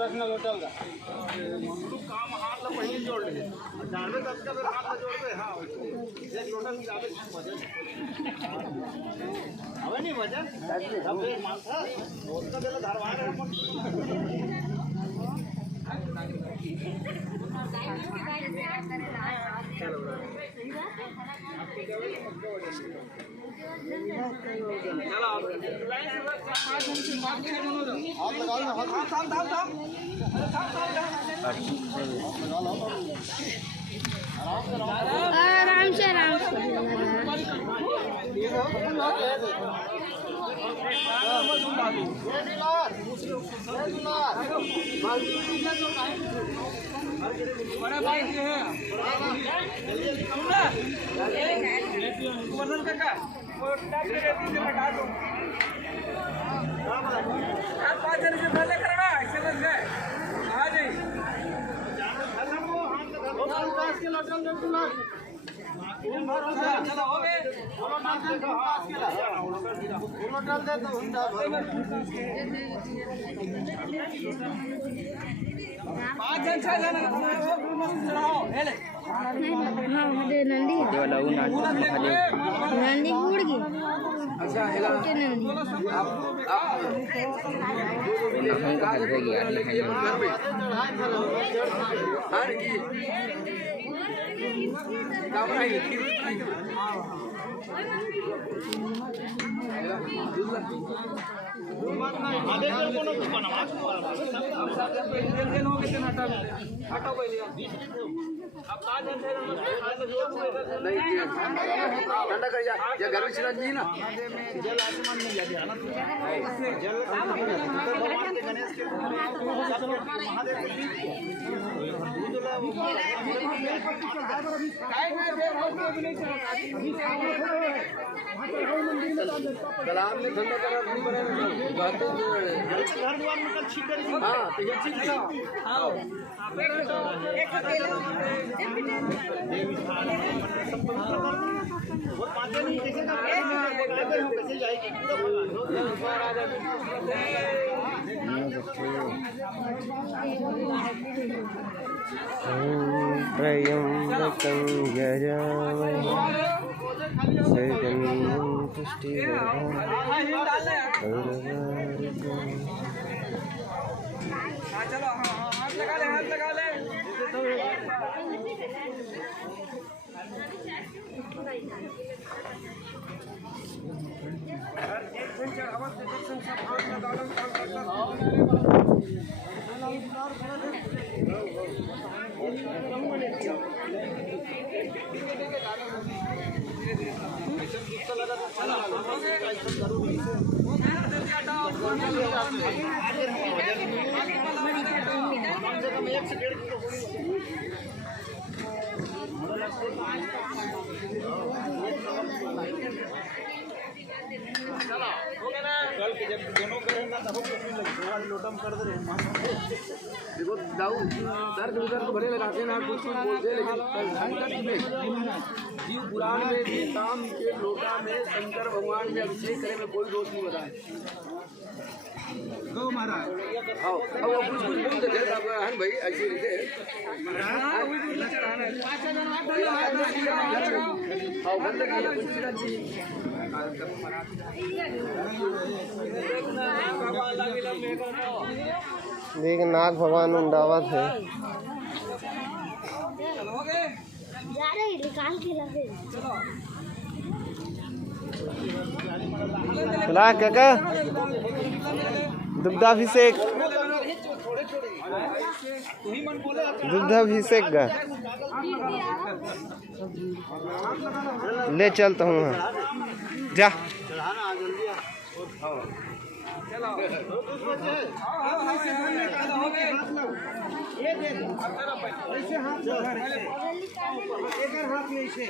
रखना लोटल का काम हाथ ला पहले जोड़ ले जानवे तब का फिर हाथ ला जोड़ दे। हां एक लोटल की जावे वजन हवे नहीं वजन सब एक मानता उसका बेला धरवा रहे आराम से बड़ा भाई ये है वर्धन काका वो डॉक्टर रहती है हटा दो आप 5 जन से पहले करना समझ गए आ जाइए वो पास के लटन दे तुम चलो हो गए बोलो ना से पास के बोलो डाल दे तो हुंडा भर 5 जन 6 जन चढ़ाओ ले नंदी नंदी उड़ गई। अच्छा ठंडा कर जा घर में चिरा जी ना जल आसमान में लगे ना जल भगवान के गणेश के महादेव तालाब में ठंडा करा बातें घर द्वार में कल छिटर हां तो ये ठीक है हां एक वो पांच नहीं कैसे कैसे जाएगी त्र्यंबकं यजामहे शरण्यं पुष्टिवर्धनम् चलो हाथ लगा ले कल के जब दोनों करेंगे तब लोटम कर दे देखो दाऊ दर्द उधर तो भले लगाते ना कुछ बोलते लेकिन जीव पुराण में भी ताम के लोटा में शंकर भगवान में अभिषेक करे में कोई दोष नहीं बताए गौ महाराज हाँ अब वो कुछ बोलते थे तब हन भाई ऐसे रीते हाँ बंद किया कुछ देख नाग भगवान उंडावत है चला काका दुग्धाभिषेक दुग्धाभिषेक ले चलता हूँ जा। ये दे दो ऐसे हाथ पकड़ ऐसे एक हाथ में ऐसे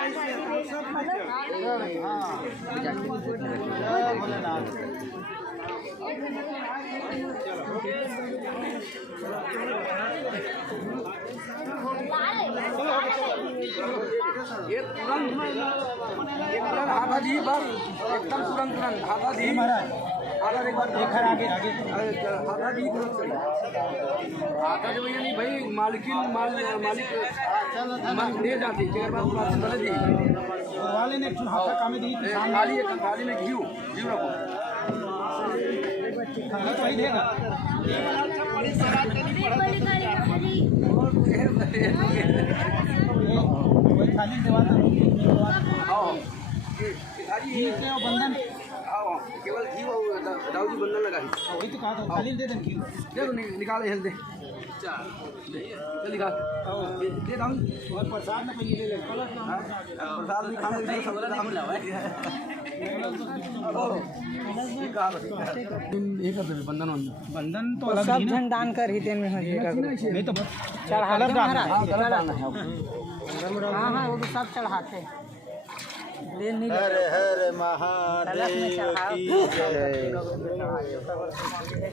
ऐसे सब हां भोलेनाथ ये तुरंत हाथा जी बस एकदम तुरंत हाथा जी महाराज हाथा एक बार देखकर आगे आगे हाथा जी हाथा जो ये नहीं भाई मालिक मन दे जाती के बाद बोले दी वाले ने हाथा काम दी खाली में घी रखो खाना तो ही देगा खाली देवाना बंधन केवल घी दाऊदी बंधन लगा वही तो कहा था खाली दे दें घी दे निकाल हेल दे निकाल दे दाऊ और प्रसाद में पहले ले ले प्रसाद भी खाने दे सब हम लावा एक बंधन तो अलग सब जन दान कर ही देन में है नहीं तो चढ़ा हाँ हाँ वो भी सब चढ़ाते हैं हर हर महादेव की जय।